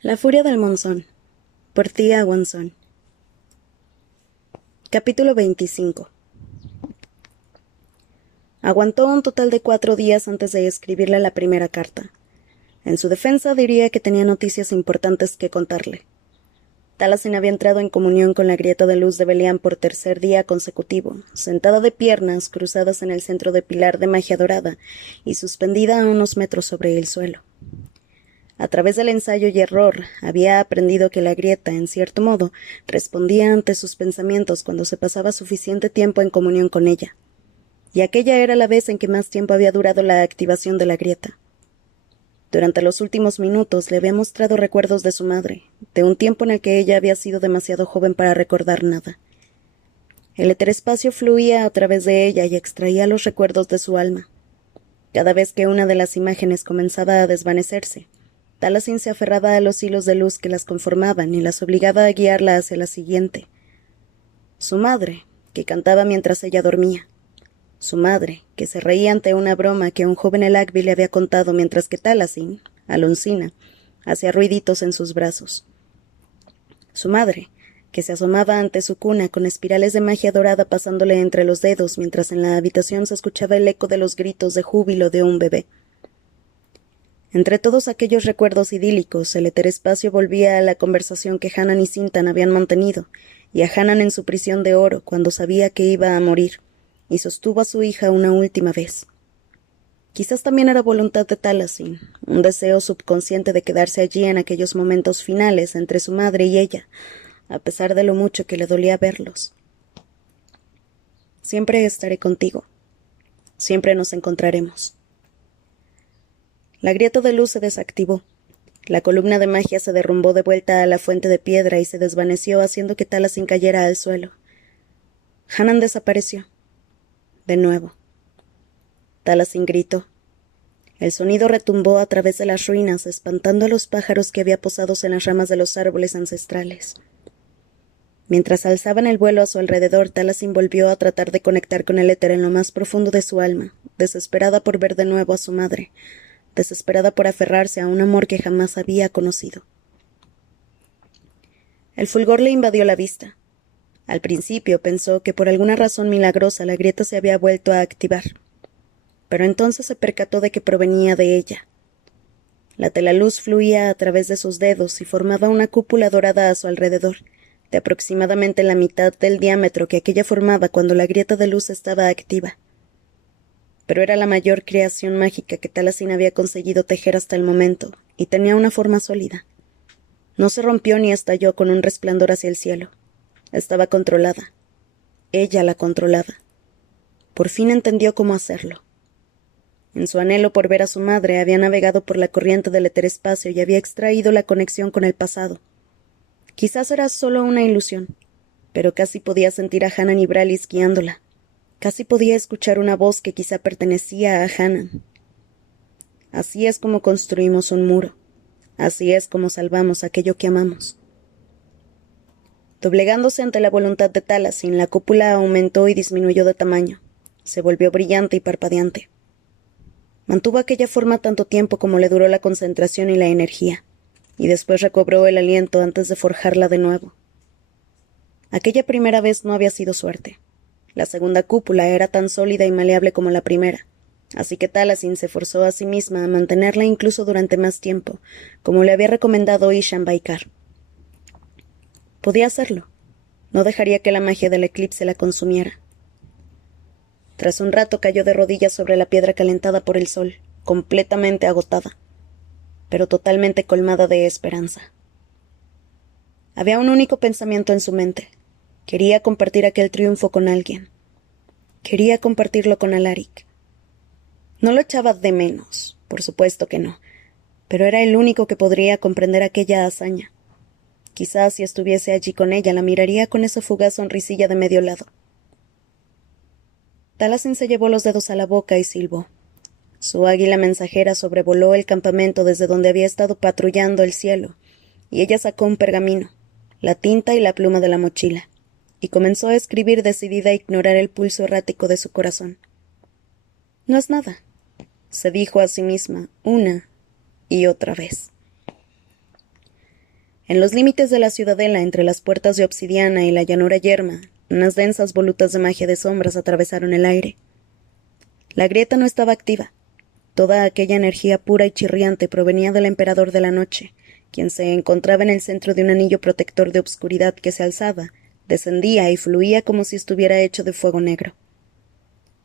La furia del monzón, por Tia Wanson. Capítulo 25. Aguantó un total de 4 días antes de escribirle la primera carta. En su defensa diría que tenía noticias importantes que contarle. Taliesin había entrado en comunión con la grieta de luz de Belial por tercer día consecutivo, sentada de piernas cruzadas en el centro de pilar de magia dorada y suspendida a unos metros sobre el suelo. A través del ensayo y error, había aprendido que la grieta, en cierto modo, respondía ante sus pensamientos cuando se pasaba suficiente tiempo en comunión con ella. Y aquella era la vez en que más tiempo había durado la activación de la grieta. Durante los últimos minutos le había mostrado recuerdos de su madre, de un tiempo en el que ella había sido demasiado joven para recordar nada. El eterespacio fluía a través de ella y extraía los recuerdos de su alma. Cada vez que una de las imágenes comenzaba a desvanecerse, Taliesin se aferraba a los hilos de luz que las conformaban y las obligaba a guiarla hacia la siguiente. Su madre, que cantaba mientras ella dormía. Su madre, que se reía ante una broma que un joven Elagvi le había contado mientras que Taliesin, Alonsina, hacía ruiditos en sus brazos. Su madre, que se asomaba ante su cuna con espirales de magia dorada pasándole entre los dedos mientras en la habitación se escuchaba el eco de los gritos de júbilo de un bebé. Entre todos aquellos recuerdos idílicos, el eterespacio volvía a la conversación que Hanan y Sintan habían mantenido, y a Hanan en su prisión de oro cuando sabía que iba a morir, y sostuvo a su hija una última vez. Quizás también era voluntad de Taliesin, un deseo subconsciente de quedarse allí en aquellos momentos finales entre su madre y ella, a pesar de lo mucho que le dolía verlos. Siempre estaré contigo. Siempre nos encontraremos. La grieta de luz se desactivó. La columna de magia se derrumbó de vuelta a la fuente de piedra y se desvaneció haciendo que Taliesin cayera al suelo. Hanan desapareció. De nuevo. Taliesin gritó. El sonido retumbó a través de las ruinas, espantando a los pájaros que había posados en las ramas de los árboles ancestrales. Mientras alzaban el vuelo a su alrededor, Taliesin volvió a tratar de conectar con el éter en lo más profundo de su alma, desesperada por ver de nuevo a su madre, desesperada por aferrarse a un amor que jamás había conocido. El fulgor le invadió la vista. Al principio pensó que por alguna razón milagrosa la grieta se había vuelto a activar, pero entonces se percató de que provenía de ella. La telaluz fluía a través de sus dedos y formaba una cúpula dorada a su alrededor, de aproximadamente la mitad del diámetro que aquella formaba cuando la grieta de luz estaba activa. Pero era la mayor creación mágica que Taliesin había conseguido tejer hasta el momento, y tenía una forma sólida. No se rompió ni estalló con un resplandor hacia el cielo. Estaba controlada. Ella la controlaba. Por fin entendió cómo hacerlo. En su anhelo por ver a su madre, había navegado por la corriente del eterespacio y había extraído la conexión con el pasado. Quizás era solo una ilusión, pero casi podía sentir a Hanan y Bralis guiándola. Casi podía escuchar una voz que quizá pertenecía a Hanan. Así es como construimos un muro. Así es como salvamos aquello que amamos. Doblegándose ante la voluntad de Taliesin, la cúpula aumentó y disminuyó de tamaño. Se volvió brillante y parpadeante. Mantuvo aquella forma tanto tiempo como le duró la concentración y la energía, y después recobró el aliento antes de forjarla de nuevo. Aquella primera vez no había sido suerte. La segunda cúpula era tan sólida y maleable como la primera, así que Taliesin se forzó a sí misma a mantenerla incluso durante más tiempo, como le había recomendado Ishan Baikar. Podía hacerlo. No dejaría que la magia del eclipse la consumiera. Tras un rato cayó de rodillas sobre la piedra calentada por el sol, completamente agotada, pero totalmente colmada de esperanza. Había un único pensamiento en su mente. Quería compartir aquel triunfo con alguien. Quería compartirlo con Alaric. No lo echaba de menos, por supuesto que no, pero era el único que podría comprender aquella hazaña. Quizás si estuviese allí con ella la miraría con esa fugaz sonrisilla de medio lado. Taliesin se llevó los dedos a la boca y silbó. Su águila mensajera sobrevoló el campamento desde donde había estado patrullando el cielo, y ella sacó un pergamino, la tinta y la pluma de la mochila, y comenzó a escribir decidida a ignorar el pulso errático de su corazón. No es nada, se dijo a sí misma una y otra vez. En los límites de la ciudadela, entre las puertas de obsidiana y la llanura yerma, unas densas volutas de magia de sombras atravesaron el aire. La grieta no estaba activa. Toda aquella energía pura y chirriante provenía del emperador de la noche, quien se encontraba en el centro de un anillo protector de obscuridad que se alzaba, descendía y fluía como si estuviera hecho de fuego negro.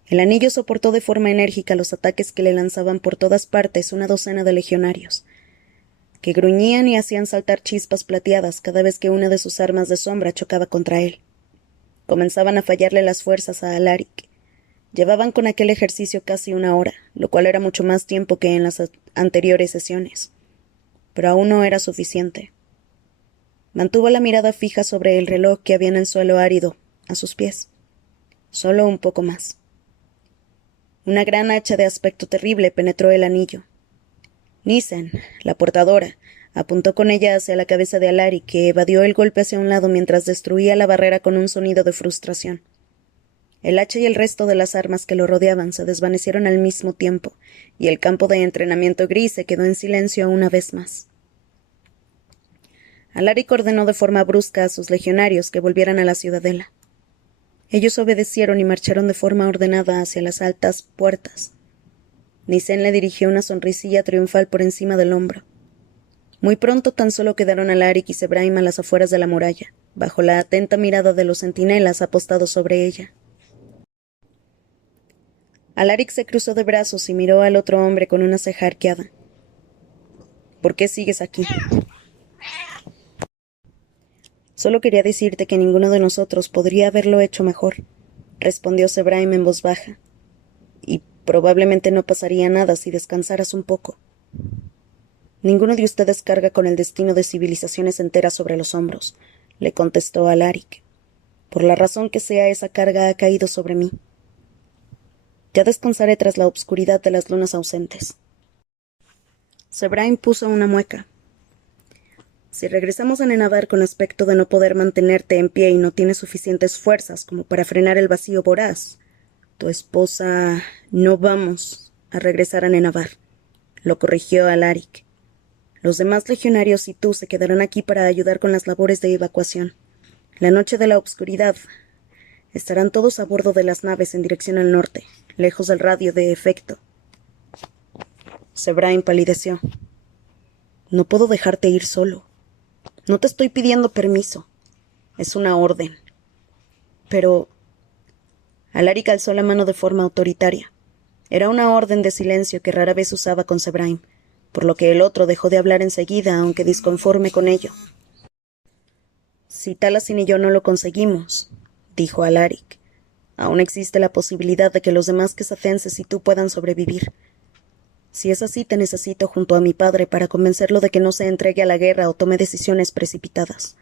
El anillo soportó de forma enérgica los ataques que le lanzaban por todas partes una docena de legionarios, que gruñían y hacían saltar chispas plateadas cada vez que una de sus armas de sombra chocaba contra él. Comenzaban a fallarle las fuerzas a Alaric. Llevaban con aquel ejercicio casi 1 hora, lo cual era mucho más tiempo que en las anteriores sesiones. Pero aún no era suficiente. Mantuvo la mirada fija sobre el reloj que había en el suelo árido, a sus pies. Solo un poco más. Una gran hacha de aspecto terrible penetró el anillo. Nissen, la portadora, apuntó con ella hacia la cabeza de Alaric, que evadió el golpe hacia un lado mientras destruía la barrera con un sonido de frustración. El hacha y el resto de las armas que lo rodeaban se desvanecieron al mismo tiempo, y el campo de entrenamiento gris se quedó en silencio una vez más. Alaric ordenó de forma brusca a sus legionarios que volvieran a la ciudadela. Ellos obedecieron y marcharon de forma ordenada hacia las altas puertas. Nissen le dirigió una sonrisilla triunfal por encima del hombro. Muy pronto tan solo quedaron Alaric y Sebraim a las afueras de la muralla, bajo la atenta mirada de los centinelas apostados sobre ella. Alaric se cruzó de brazos y miró al otro hombre con una ceja arqueada. ¿Por qué sigues aquí? Solo quería decirte que ninguno de nosotros podría haberlo hecho mejor, respondió Sebraim en voz baja. Y probablemente no pasaría nada si descansaras un poco. Ninguno de ustedes carga con el destino de civilizaciones enteras sobre los hombros, le contestó Alaric. Por la razón que sea, esa carga ha caído sobre mí. Ya descansaré tras la obscuridad de las lunas ausentes. Sebraim puso una mueca. Si regresamos a Nenavar con aspecto de no poder mantenerte en pie y no tienes suficientes fuerzas como para frenar el vacío voraz, tu esposa... No vamos a regresar a Nenavar, lo corrigió Alaric. Los demás legionarios y tú se quedarán aquí para ayudar con las labores de evacuación. La noche de la obscuridad estarán todos a bordo de las naves en dirección al norte, lejos del radio de efecto. Sebraim palideció. No puedo dejarte ir solo. No te estoy pidiendo permiso. Es una orden. Pero... Alaric alzó la mano de forma autoritaria. Era una orden de silencio que rara vez usaba con Sebraim, por lo que el otro dejó de hablar enseguida, aunque disconforme con ello. Si Talasin y yo no lo conseguimos, dijo Alaric, aún existe la posibilidad de que los demás quesacenses y tú puedan sobrevivir. Si es así, te necesito junto a mi padre para convencerlo de que no se entregue a la guerra o tome decisiones precipitadas.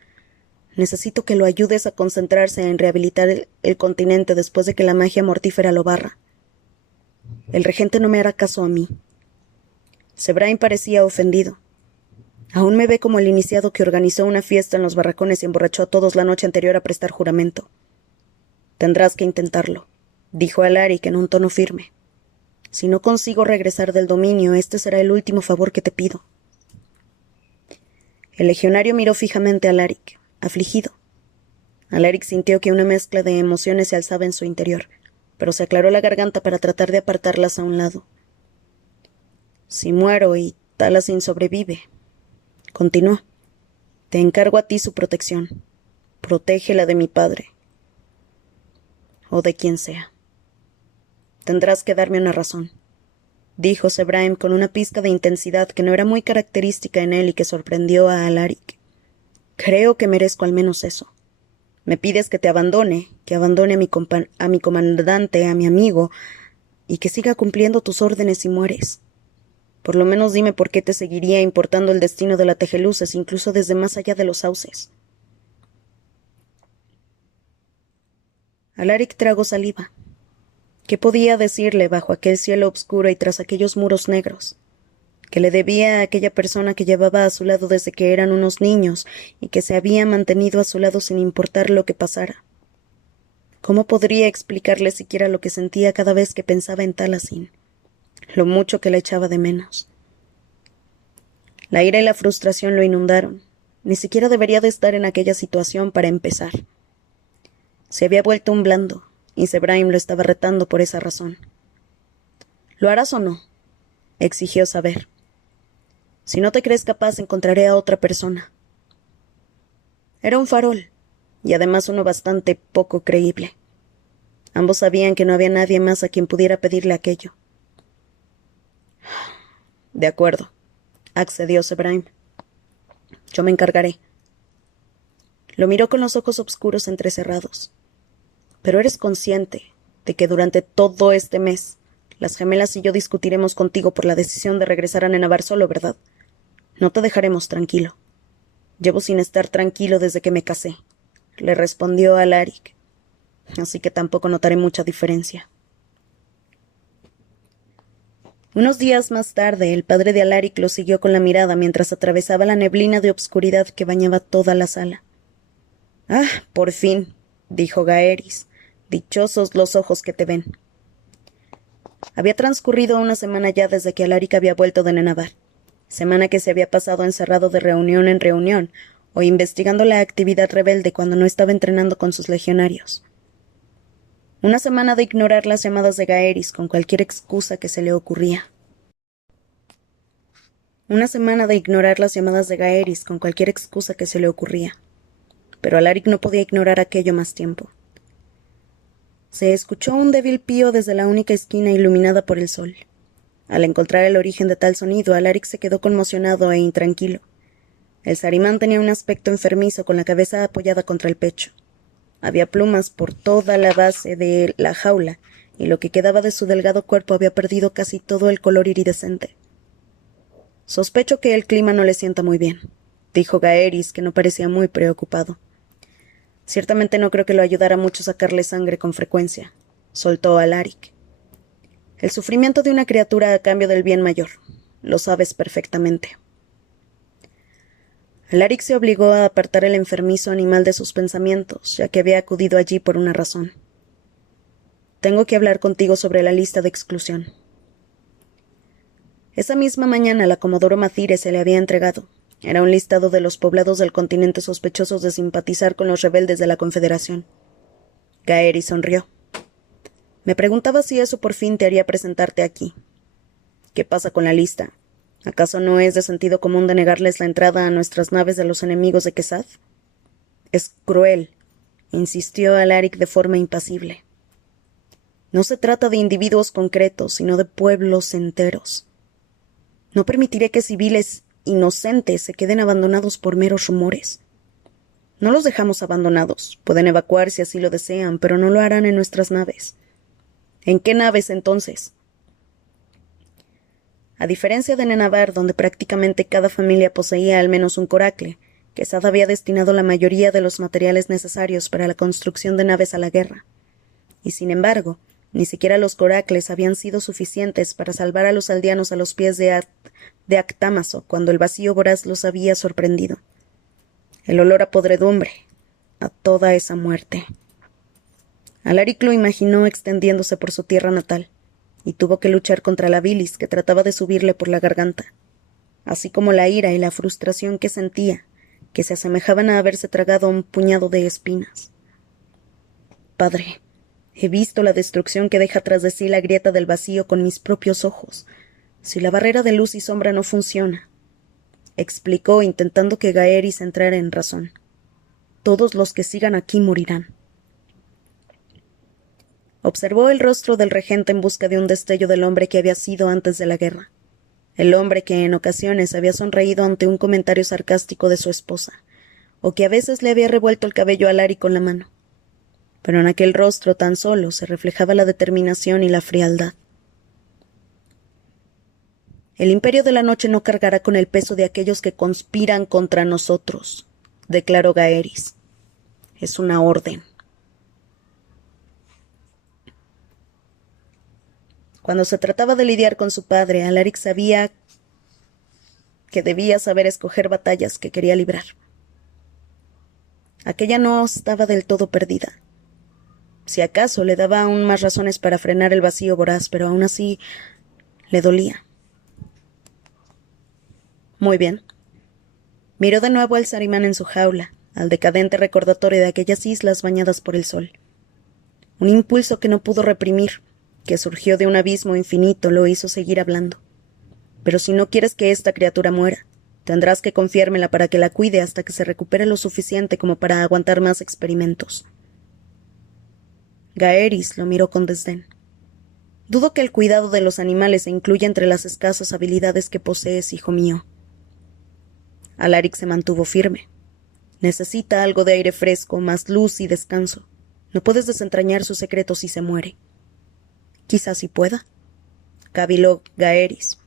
Necesito que lo ayudes a concentrarse en rehabilitar el continente después de que la magia mortífera lo barra. El regente no me hará caso a mí. Sebraim parecía ofendido. Aún me ve como el iniciado que organizó una fiesta en los barracones y emborrachó a todos la noche anterior a prestar juramento. Tendrás que intentarlo, dijo Alaric en un tono firme. Si no consigo regresar del dominio, este será el último favor que te pido. El legionario miró fijamente a Alaric, afligido. Alaric sintió que una mezcla de emociones se alzaba en su interior, pero se aclaró la garganta para tratar de apartarlas a un lado. Si muero y Talasin sobrevive, continuó, te encargo a ti su protección. Protégela de mi padre. O de quien sea. Tendrás que darme una razón, dijo Sebraim con una pizca de intensidad que no era muy característica en él y que sorprendió a Alaric. Creo que merezco al menos eso. Me pides que te abandone, que abandone a mi comandante, a mi amigo, y que siga cumpliendo tus órdenes si mueres. Por lo menos dime por qué te seguiría importando el destino de la Tejeluces, incluso desde más allá de los sauces. Alaric tragó saliva. ¿Qué podía decirle bajo aquel cielo oscuro y tras aquellos muros negros? Que le debía a aquella persona que llevaba a su lado desde que eran unos niños y que se había mantenido a su lado sin importar lo que pasara. ¿Cómo podría explicarle siquiera lo que sentía cada vez que pensaba en Talasin? Lo mucho que la echaba de menos. La ira y la frustración lo inundaron. Ni siquiera debería de estar en aquella situación para empezar. Se había vuelto un blando, y Zebraim lo estaba retando por esa razón. ¿Lo harás o no?, exigió saber. Si no te crees capaz, encontraré a otra persona. Era un farol, y además uno bastante poco creíble. Ambos sabían que no había nadie más a quien pudiera pedirle aquello. De acuerdo, accedió Zebraim. Yo me encargaré. Lo miró con los ojos oscuros entrecerrados. Pero eres consciente de que durante todo este mes las gemelas y yo discutiremos contigo por la decisión de regresar a Nenabar solo, ¿verdad? No te dejaremos tranquilo. Llevo sin estar tranquilo desde que me casé, le respondió Alaric. Así que tampoco notaré mucha diferencia. Unos días más tarde, el padre de Alaric lo siguió con la mirada mientras atravesaba la neblina de obscuridad que bañaba toda la sala. «Ah, por fin», dijo Gaeris. «Dichosos los ojos que te ven». Había transcurrido una semana ya desde que Alaric había vuelto de Nenabar, semana que se había pasado encerrado de reunión en reunión o investigando la actividad rebelde cuando no estaba entrenando con sus legionarios. Una semana de ignorar las llamadas de Gaeris con cualquier excusa que se le ocurría. Una semana de ignorar las llamadas de Gaeris con cualquier excusa que se le ocurría. Pero Alaric no podía ignorar aquello más tiempo. Se escuchó un débil pío desde la única esquina iluminada por el sol. Al encontrar el origen de tal sonido, Alaric se quedó conmocionado e intranquilo. El Sarimán tenía un aspecto enfermizo con la cabeza apoyada contra el pecho. Había plumas por toda la base de la jaula, y lo que quedaba de su delgado cuerpo había perdido casi todo el color iridescente. «Sospecho que el clima no le sienta muy bien», dijo Gaeris, que no parecía muy preocupado. «Ciertamente no creo que lo ayudara mucho sacarle sangre con frecuencia», soltó Alaric. «El sufrimiento de una criatura a cambio del bien mayor. Lo sabes perfectamente». Alaric se obligó a apartar el enfermizo animal de sus pensamientos, ya que había acudido allí por una razón. «Tengo que hablar contigo sobre la lista de exclusión». Esa misma mañana la Comodoro Mathire se le había entregado. Era un listado de los poblados del continente sospechosos de simpatizar con los rebeldes de la Confederación. Gaeris sonrió. «Me preguntaba si eso por fin te haría presentarte aquí. ¿Qué pasa con la lista? ¿Acaso no es de sentido común denegarles la entrada a nuestras naves de los enemigos de Kesad?» «Es cruel», insistió Alaric de forma impasible. «No se trata de individuos concretos, sino de pueblos enteros. No permitiré que civiles inocentes se queden abandonados por meros rumores. No los dejamos abandonados. Pueden evacuar si así lo desean, pero no lo harán en nuestras naves». «¿En qué naves, entonces?» A diferencia de Nenabar, donde prácticamente cada familia poseía al menos un coracle, Kesad había destinado la mayoría de los materiales necesarios para la construcción de naves a la guerra. Y sin embargo, ni siquiera los coracles habían sido suficientes para salvar a los aldeanos a los pies de Actámaso cuando el vacío voraz los había sorprendido. El olor a podredumbre, a toda esa muerte. Alaric lo imaginó extendiéndose por su tierra natal, y tuvo que luchar contra la bilis que trataba de subirle por la garganta, así como la ira y la frustración que sentía, que se asemejaban a haberse tragado un puñado de espinas. «Padre, he visto la destrucción que deja tras de sí la grieta del vacío con mis propios ojos. Si la barrera de luz y sombra no funciona», explicó, intentando que Gaeris entrara en razón. «Todos los que sigan aquí morirán». Observó el rostro del regente en busca de un destello del hombre que había sido antes de la guerra. El hombre que en ocasiones había sonreído ante un comentario sarcástico de su esposa, o que a veces le había revuelto el cabello a Alaric con la mano. Pero en aquel rostro tan solo se reflejaba la determinación y la frialdad. «El imperio de la noche no cargará con el peso de aquellos que conspiran contra nosotros», declaró Gaeris. «Es una orden». Cuando se trataba de lidiar con su padre, Alaric sabía que debía saber escoger batallas que quería librar. Aquella no estaba del todo perdida. Si acaso le daba aún más razones para frenar el vacío voraz, pero aún así le dolía. «Muy bien. Miró de nuevo al Sarimán en su jaula, al decadente recordatorio de aquellas islas bañadas por el sol. Un impulso que no pudo reprimir, que surgió de un abismo infinito, lo hizo seguir hablando. Pero si no quieres que esta criatura muera, tendrás que confiármela para que la cuide hasta que se recupere lo suficiente como para aguantar más experimentos. Gaeris lo miró con desdén. Dudo que el cuidado de los animales se incluya entre las escasas habilidades que posees, hijo mío. Alaric se mantuvo firme. Necesita algo de aire fresco, más luz y descanso. No puedes desentrañar sus secretos si se muere. Quizás sí pueda, caviló Gaeris.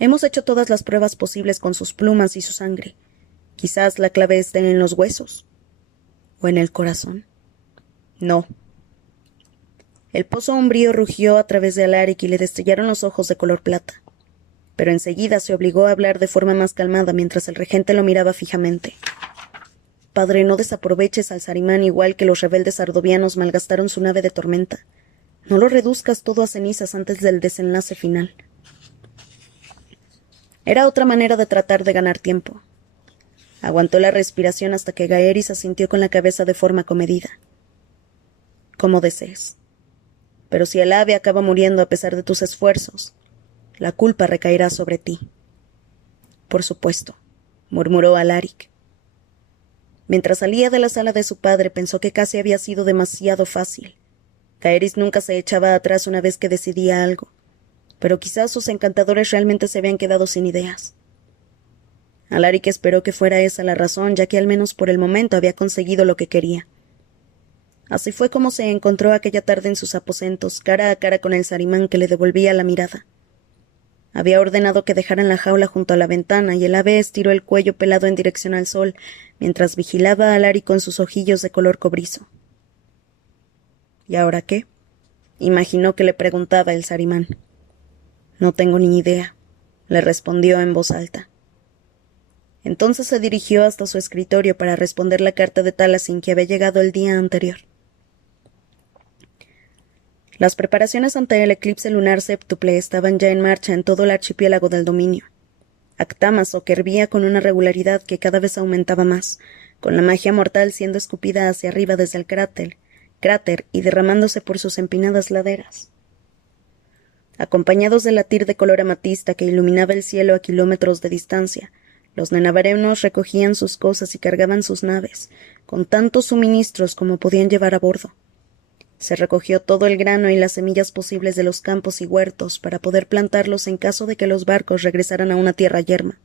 Hemos hecho todas las pruebas posibles con sus plumas y su sangre. Quizás la clave esté en los huesos. ¿O en el corazón? No. El pozo umbrío rugió a través de Alaric y le destellaron los ojos de color plata. Pero enseguida se obligó a hablar de forma más calmada mientras el regente lo miraba fijamente. Padre, no desaproveches al Sarimán igual que los rebeldes ardovianos malgastaron su nave de tormenta. No lo reduzcas todo a cenizas antes del desenlace final. Era otra manera de tratar de ganar tiempo. Aguantó la respiración hasta que Gaeris asintió con la cabeza de forma comedida. Como desees. Pero si el ave acaba muriendo a pesar de tus esfuerzos, la culpa recaerá sobre ti. Por supuesto, murmuró Alaric. Mientras salía de la sala de su padre, pensó que casi había sido demasiado fácil. Gaeris nunca se echaba atrás una vez que decidía algo, pero quizás sus encantadores realmente se habían quedado sin ideas. Alaric esperó que fuera esa la razón, ya que al menos por el momento había conseguido lo que quería. Así fue como se encontró aquella tarde en sus aposentos, cara a cara con el Sarimán que le devolvía la mirada. Había ordenado que dejaran la jaula junto a la ventana y el ave estiró el cuello pelado en dirección al sol, mientras vigilaba a Alaric con sus ojillos de color cobrizo. ¿Y ahora qué? Imaginó que le preguntaba el Sarimán. No tengo ni idea, le respondió en voz alta. Entonces se dirigió hasta su escritorio para responder la carta de Taliesin que había llegado el día anterior. Las preparaciones ante el eclipse lunar séptuple estaban ya en marcha en todo el archipiélago del dominio. Actámaso, que hervía con una regularidad que cada vez aumentaba más, con la magia mortal siendo escupida hacia arriba desde el cráter y derramándose por sus empinadas laderas. Acompañados del latir de color amatista que iluminaba el cielo a kilómetros de distancia, los nenavarenos recogían sus cosas y cargaban sus naves, con tantos suministros como podían llevar a bordo. Se recogió todo el grano y las semillas posibles de los campos y huertos para poder plantarlos en caso de que los barcos regresaran a una tierra yerma.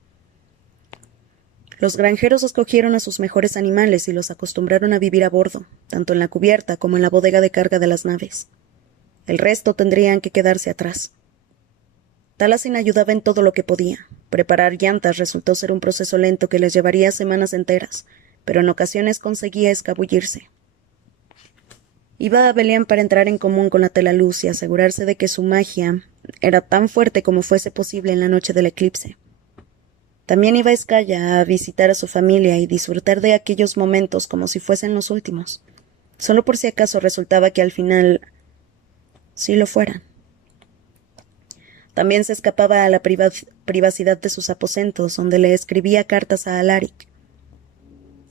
Los granjeros escogieron a sus mejores animales y los acostumbraron a vivir a bordo, tanto en la cubierta como en la bodega de carga de las naves. El resto tendrían que quedarse atrás. Taliesin ayudaba en todo lo que podía. Preparar llantas resultó ser un proceso lento que les llevaría semanas enteras, pero en ocasiones conseguía escabullirse. Iba a Belian para entrar en común con la Telaluz y asegurarse de que su magia era tan fuerte como fuese posible en la noche del eclipse. También iba a Skaya a visitar a su familia y disfrutar de aquellos momentos como si fuesen los últimos, solo por si acaso resultaba que al final sí lo fueran. También se escapaba a la privacidad de sus aposentos, donde le escribía cartas a Alaric.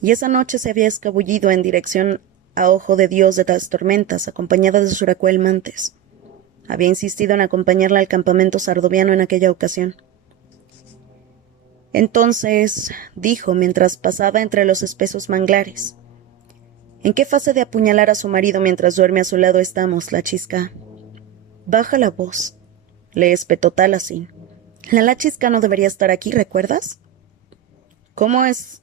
Y esa noche se había escabullido en dirección a Ojo de Dios de las Tormentas, acompañada de Suracuel Mantes. Había insistido en acompañarla al campamento sardoviano en aquella ocasión. Entonces, dijo mientras pasaba entre los espesos manglares, ¿en qué fase de apuñalar a su marido mientras duerme a su lado estamos, la chisca? Baja la voz, le espetó Taliesin. La Lachisca no debería estar aquí, ¿recuerdas? ¿Cómo es?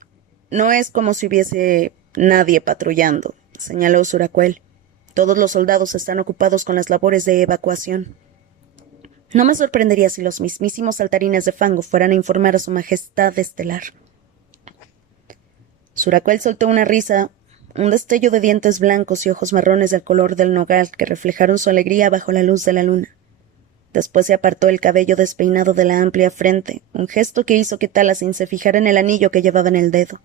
No es como si hubiese nadie patrullando, señaló Suracuel. Todos los soldados están ocupados con las labores de evacuación. No me sorprendería si los mismísimos saltarines de fango fueran a informar a su majestad estelar. Suracuel soltó una risa, un destello de dientes blancos y ojos marrones del color del nogal que reflejaron su alegría bajo la luz de la luna. Después se apartó el cabello despeinado de la amplia frente, un gesto que hizo que Taliesin se fijara en el anillo que llevaba en el dedo,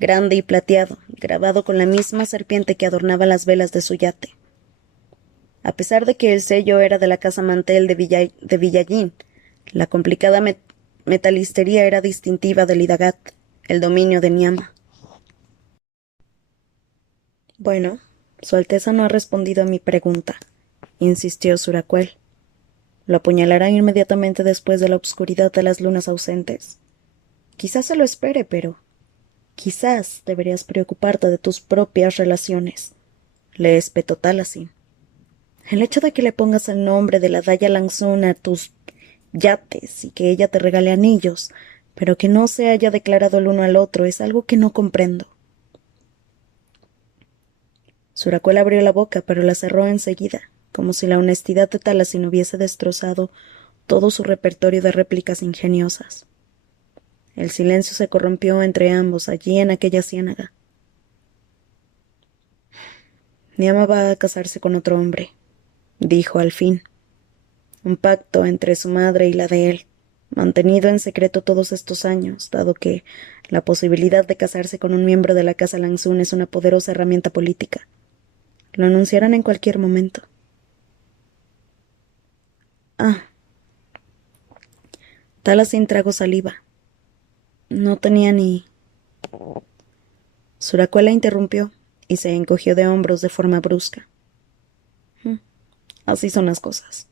grande y plateado, grabado con la misma serpiente que adornaba las velas de su yate. A pesar de que el sello era de la casa Mantel de Villallín, la complicada metalistería era distintiva del Idagat. el dominio de Niama. Bueno, Su Alteza no ha respondido a mi pregunta, insistió Suracuel. ¿Lo apuñalarán inmediatamente después de la obscuridad de las lunas ausentes? Quizás se lo espere, pero quizás deberías preocuparte de tus propias relaciones, le espetó Talasin. El hecho de que le pongas el nombre de la Daya Langsun a tus yates y que ella te regale anillos, pero que no se haya declarado el uno al otro, es algo que no comprendo. Suracuel abrió la boca, pero la cerró enseguida, como si la honestidad de Talasin hubiese destrozado todo su repertorio de réplicas ingeniosas. El silencio se corrompió entre ambos allí en aquella ciénaga. Niama va a casarse con otro hombre, dijo al fin. Un pacto entre su madre y la de él, mantenido en secreto todos estos años, dado que la posibilidad de casarse con un miembro de la casa Langsun es una poderosa herramienta política. Lo anunciarán en cualquier momento. Ah. Talasin tragó saliva. No tenía ni... Suracuel la interrumpió y se encogió de hombros de forma brusca. Así son las cosas.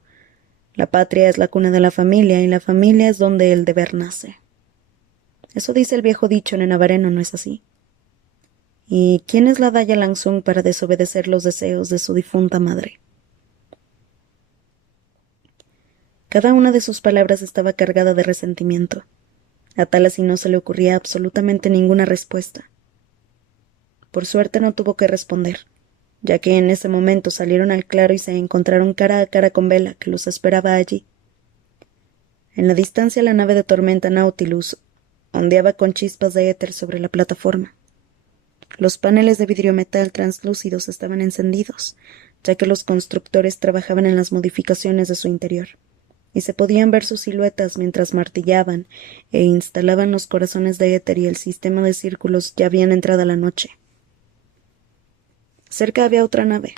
La patria es la cuna de la familia y la familia es donde el deber nace. Eso dice el viejo dicho en Navareno, ¿no es así? ¿Y quién es la Daya Langsun para desobedecer los deseos de su difunta madre? Cada una de sus palabras estaba cargada de resentimiento. A Talasin no se le ocurría absolutamente ninguna respuesta. Por suerte no tuvo que responder, ya que en ese momento salieron al claro y se encontraron cara a cara con Vela, que los esperaba allí. En la distancia la nave de tormenta Nautilus ondeaba con chispas de éter sobre la plataforma. Los paneles de vidrio metal translúcidos estaban encendidos, ya que los constructores trabajaban en las modificaciones de su interior, y se podían ver sus siluetas mientras martillaban e instalaban los corazones de éter y el sistema de círculos ya habían entrado la noche. Cerca había otra nave,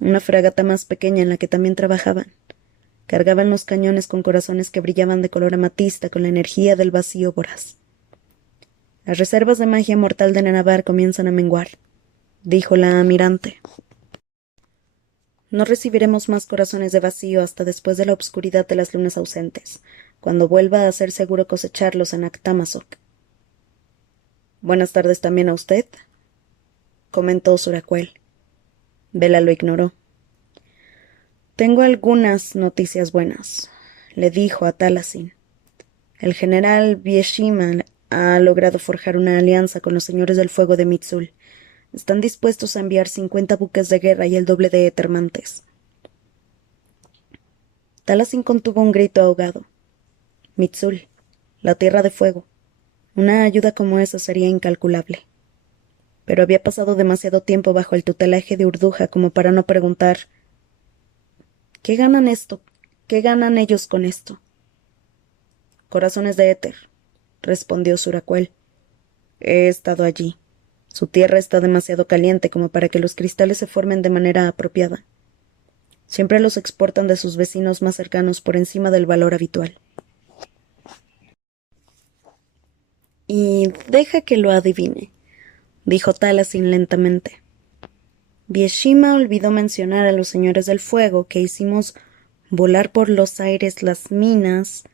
una fragata más pequeña en la que también trabajaban. Cargaban los cañones con corazones que brillaban de color amatista con la energía del vacío voraz. Las reservas de magia mortal de Nenabar comienzan a menguar, dijo la almirante. No recibiremos más corazones de vacío hasta después de la obscuridad de las lunas ausentes, cuando vuelva a ser seguro cosecharlos en Actamazok. Buenas tardes también a usted, comentó Suracuel. Vela lo ignoró. Tengo algunas noticias buenas, le dijo a Talasin. El general Bieshima ha logrado forjar una alianza con los señores del fuego de Mitsul. Están dispuestos a enviar 50 buques de guerra y el doble de étermantes. Talasin contuvo un grito ahogado. Mitsul, la tierra de fuego. Una ayuda como esa sería incalculable. Pero había pasado demasiado tiempo bajo el tutelaje de Urduja como para no preguntar ¿qué ganan esto? ¿Qué ganan ellos con esto? Corazones de éter, respondió Suracuel. He estado allí. Su tierra está demasiado caliente como para que los cristales se formen de manera apropiada. Siempre los exportan de sus vecinos más cercanos por encima del valor habitual. Y deja que lo adivine, dijo Talasin lentamente. Bieshima olvidó mencionar a los señores del fuego que hicimos volar por los aires las minas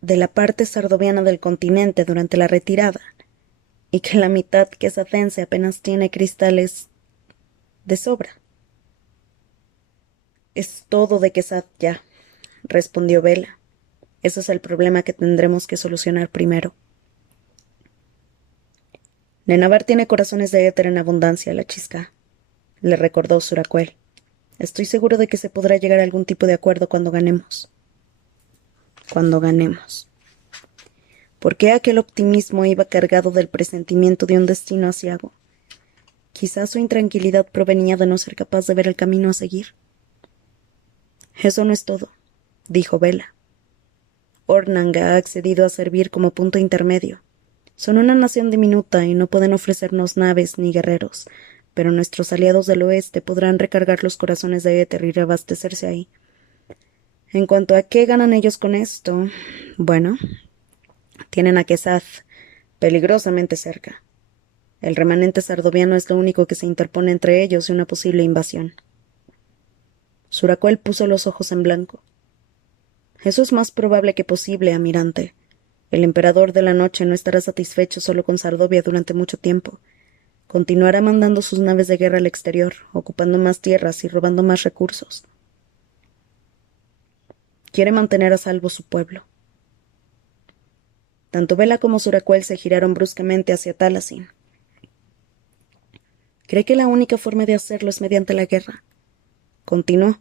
de la parte sardoviana del continente durante la retirada, y que la mitad quesadense apenas tiene cristales de sobra. Es todo de Quesad ya, respondió Vela. Ese es el problema que tendremos que solucionar primero. Nenabar tiene corazones de éter en abundancia, la chisca, le recordó Suracuel. Estoy seguro de que se podrá llegar a algún tipo de acuerdo cuando ganemos. Cuando ganemos. ¿Por qué aquel optimismo iba cargado del presentimiento de un destino aciago? Quizás su intranquilidad provenía de no ser capaz de ver el camino a seguir. Eso no es todo, dijo Vela. Ornang ha accedido a servir como punto intermedio. Son una nación diminuta y no pueden ofrecernos naves ni guerreros, pero nuestros aliados del oeste podrán recargar los corazones de éter y reabastecerse ahí. En cuanto a qué ganan ellos con esto, bueno, tienen a Quesad, peligrosamente cerca. El remanente sardoviano es lo único que se interpone entre ellos y una posible invasión. Suracuel puso los ojos en blanco. Eso es más probable que posible, almirante. El emperador de la noche no estará satisfecho solo con Sardovia durante mucho tiempo. Continuará mandando sus naves de guerra al exterior, ocupando más tierras y robando más recursos. Quiere mantener a salvo su pueblo. Tanto Vela como Suracuel se giraron bruscamente hacia Talasin. Cree que la única forma de hacerlo es mediante la guerra. Continuó,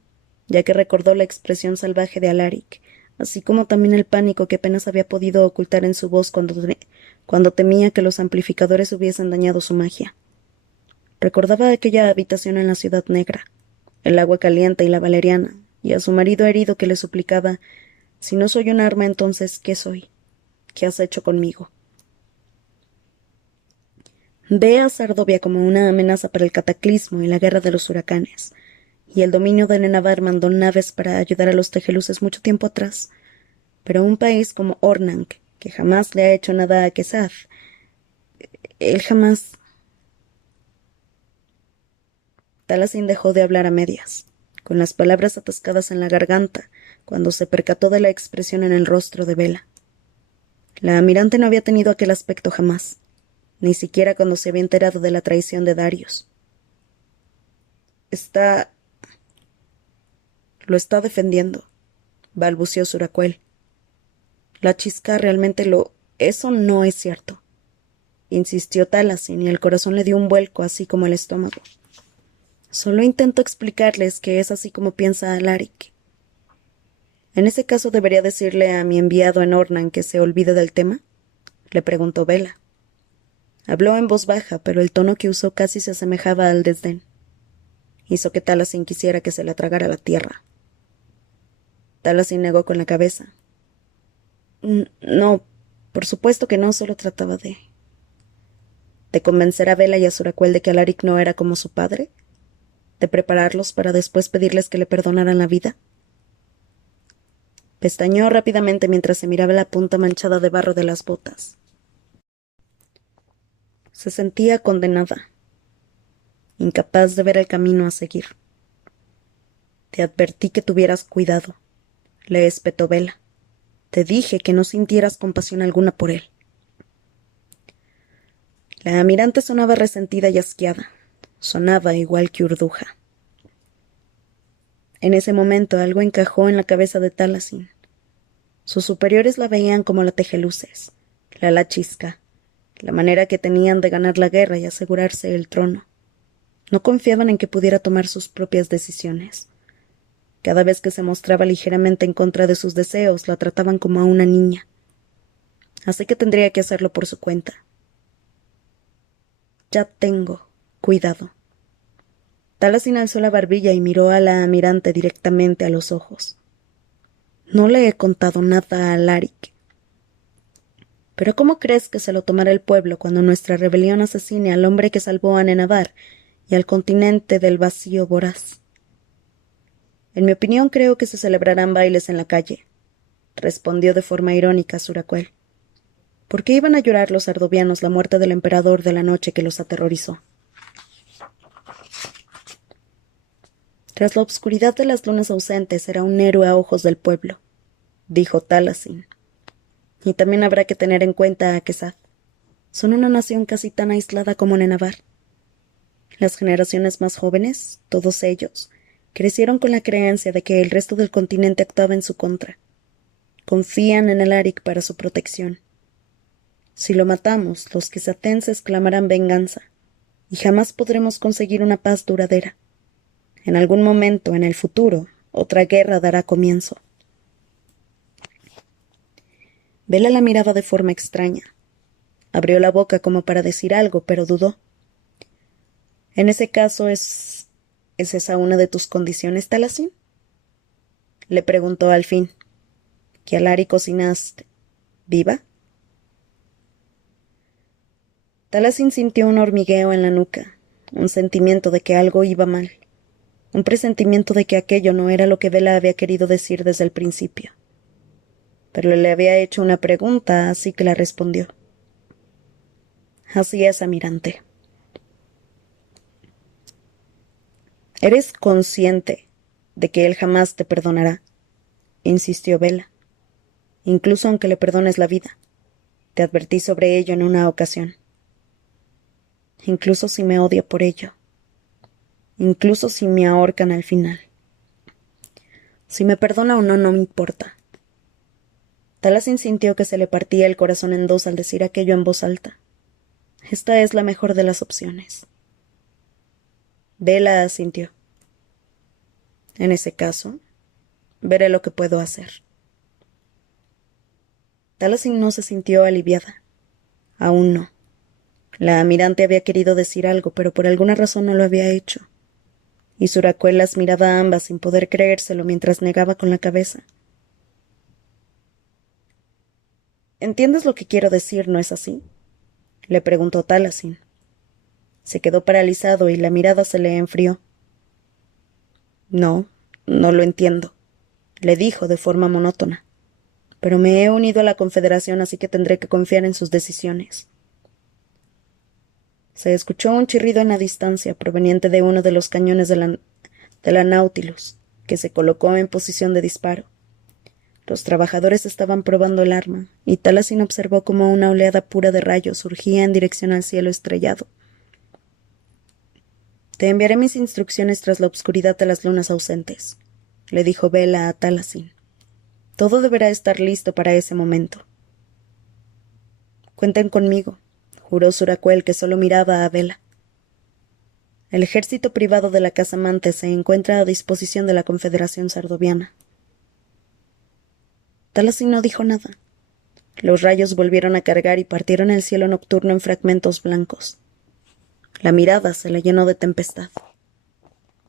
ya que recordó la expresión salvaje de Alaric, así como también el pánico que apenas había podido ocultar en su voz cuando temía que los amplificadores hubiesen dañado su magia. Recordaba aquella habitación en la Ciudad Negra, el agua caliente y la valeriana, y a su marido herido que le suplicaba: «Si no soy un arma, entonces, ¿qué soy? ¿Qué has hecho conmigo?» Ve a Sardovia como una amenaza para el cataclismo y la guerra de los huracanes, y el dominio de Nenavar mandó naves para ayudar a los tegeluses mucho tiempo atrás. Pero un país como Ornanc, que jamás le ha hecho nada a Kesad, él jamás... Talasin dejó de hablar a medias, con las palabras atascadas en la garganta, cuando se percató de la expresión en el rostro de Vela. La almirante no había tenido aquel aspecto jamás, ni siquiera cuando se había enterado de la traición de Darius. Lo está defendiendo, balbuceó Suracuel. La chisca realmente Eso no es cierto, insistió Talasin, y el corazón le dio un vuelco, así como el estómago. Solo intento explicarles que es así como piensa Alaric. ¿En ese caso debería decirle a mi enviado en Ornan que se olvide del tema?, le preguntó Vela. Habló en voz baja, pero el tono que usó casi se asemejaba al desdén. Hizo que Talasin quisiera que se la tragara la tierra. Talasin negó con la cabeza. No, por supuesto que no, solo trataba de convencer a Vela y a Suracuel de que Alaric no era como su padre, de prepararlos para después pedirles que le perdonaran la vida. Pestañeó rápidamente mientras se miraba la punta manchada de barro de las botas. Se sentía condenada, incapaz de ver el camino a seguir. Te advertí que tuvieras cuidado, le espetó Vela. Te dije que no sintieras compasión alguna por él. La almirante sonaba resentida y asqueada. Sonaba igual que Urduja. En ese momento algo encajó en la cabeza de Talasin. Sus superiores la veían como la tejeluces, la lachisca, la manera que tenían de ganar la guerra y asegurarse el trono. No confiaban en que pudiera tomar sus propias decisiones. Cada vez que se mostraba ligeramente en contra de sus deseos, la trataban como a una niña. Así que tendría que hacerlo por su cuenta. Ya tengo cuidado. Talasin alzó la barbilla y miró a la almirante directamente a los ojos. No le he contado nada a Alaric. ¿Pero cómo crees que se lo tomará el pueblo cuando nuestra rebelión asesine al hombre que salvó a Nenavar y al continente del vacío voraz? En mi opinión, creo que se celebrarán bailes en la calle, respondió de forma irónica Suracuel. ¿Por qué iban a llorar los sardovianos la muerte del emperador de la noche que los aterrorizó? Tras la obscuridad de las lunas ausentes era un héroe a ojos del pueblo, dijo Talasin. Y también habrá que tener en cuenta a Kesad. Son una nación casi tan aislada como Nenavar. Las generaciones más jóvenes, todos ellos, crecieron con la creencia de que el resto del continente actuaba en su contra. Confían en Alaric para su protección. Si lo matamos, los quesatenses clamarán venganza, y jamás podremos conseguir una paz duradera. En algún momento, en el futuro, otra guerra dará comienzo. Vela la miraba de forma extraña. Abrió la boca como para decir algo, pero dudó. En ese caso, ¿es esa una de tus condiciones, Talasin?, le preguntó al fin. ¿Que Alaric cocinaste viva? Talasin sintió un hormigueo en la nuca, un sentimiento de que algo iba mal, un presentimiento de que aquello no era lo que Vela había querido decir desde el principio. Pero le había hecho una pregunta, así que la respondió. Así es, Amirante. Eres consciente de que él jamás te perdonará, insistió Bella, incluso aunque le perdones la vida. Te advertí sobre ello en una ocasión. Incluso si me odia por ello. Incluso si me ahorcan al final. Si me perdona o no, no me importa. Taliesin sintió que se le partía el corazón en dos al decir aquello en voz alta. Esta es la mejor de las opciones. Bella asintió. En ese caso, veré lo que puedo hacer. Taliesin no se sintió aliviada. Aún no. La Amirante había querido decir algo, pero por alguna razón no lo había hecho. Y Suracuel las miraba a ambas sin poder creérselo mientras negaba con la cabeza. ¿Entiendes lo que quiero decir, no es así? Le preguntó Taliesin. Se quedó paralizado y la mirada se le enfrió. No, no lo entiendo, le dijo de forma monótona. Pero me he unido a la Confederación, así que tendré que confiar en sus decisiones. Se escuchó un chirrido en la distancia, proveniente de uno de los cañones de la Nautilus, que se colocó en posición de disparo. Los trabajadores estaban probando el arma, y Taliesin observó cómo una oleada pura de rayos surgía en dirección al cielo estrellado. Te enviaré mis instrucciones tras la oscuridad de las lunas ausentes, le dijo Bella a Taliesin. Todo deberá estar listo para ese momento. Cuenten conmigo, juró Suracuel, que solo miraba a Bella. El ejército privado de la Casamante se encuentra a disposición de la Confederación Sardoviana. Taliesin no dijo nada. Los rayos volvieron a cargar y partieron el cielo nocturno en fragmentos blancos. La mirada se le llenó de tempestad.